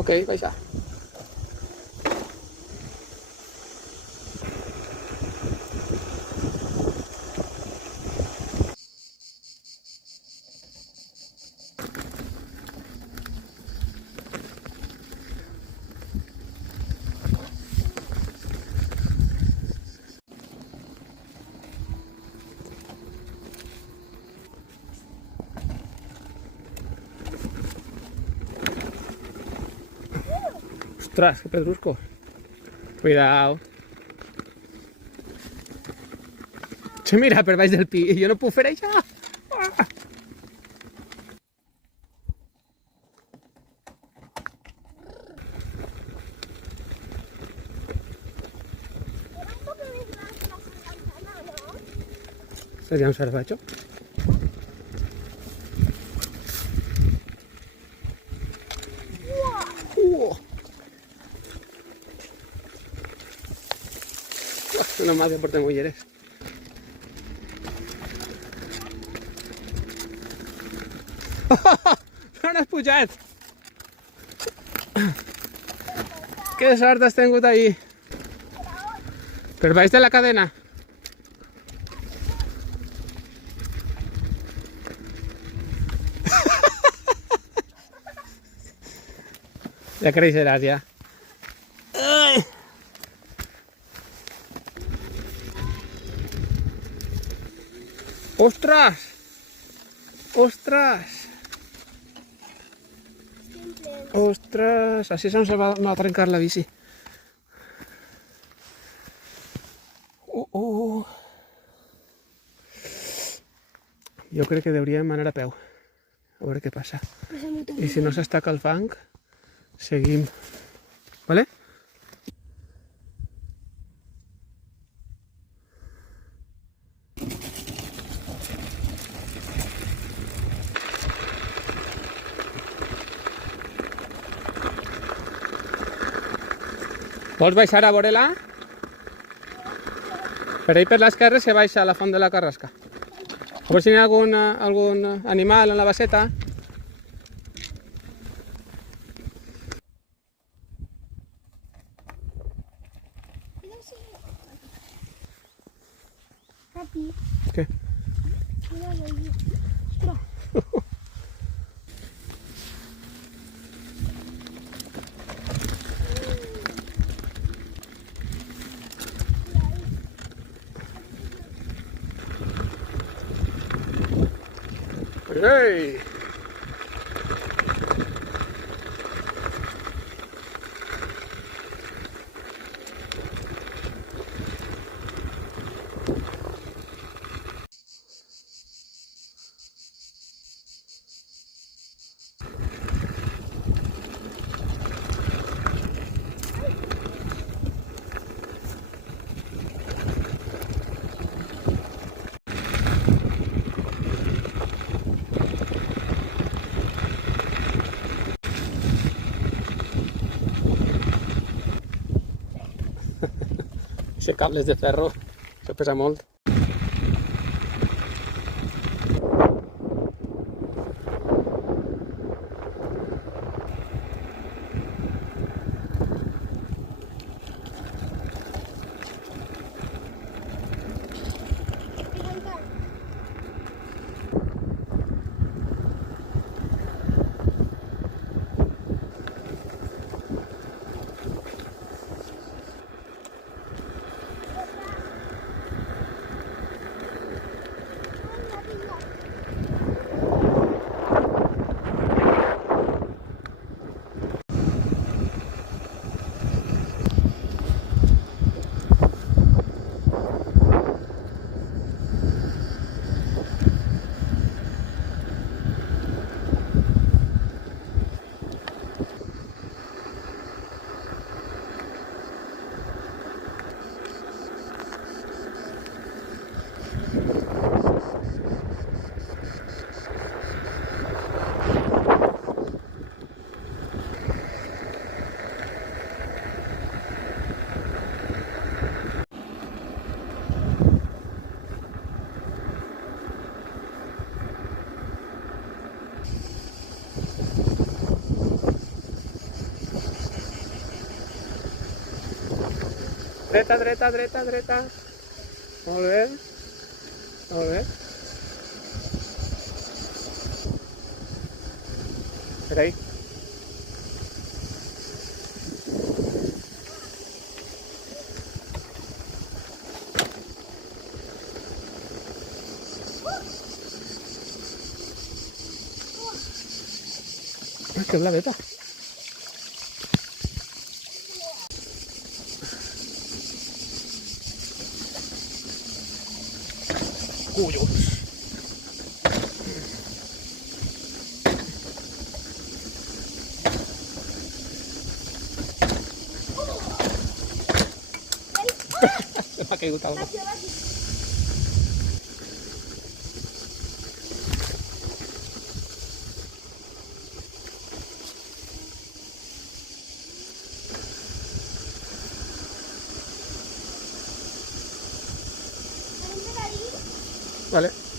Ok, baixa. Ostras, qué pedrusco. Cuidado. Se mira per baix del pi i jo no puc fer això. Ah! Seria un salvatge. No más que portem ulleres. No n'has pujat! Que sort has tingut ahir! Per baix de la cadena. Ja creixeràs, ja. Ai! ¡Ostras! ¡Ostras! ¡Ostras! Así se nos va a trencar la bici. Jo crec que hauríem anar a peu. A veure què passa. I si no s'estaca el fang, seguim. Vale? Vols baixar a veure-la? Per ahí per l'esquerra se baixa a la font de la Carrasca. A veure si hi ha algun animal en la baseta. Què? Ei! Si cables de ferro, això pesa molt. Dreta, dreta, dreta, dreta. Molt bé. Molt bé. Per ahí. Ay, qué blaveta. Collons. Se m'ha caigut algo. Vale.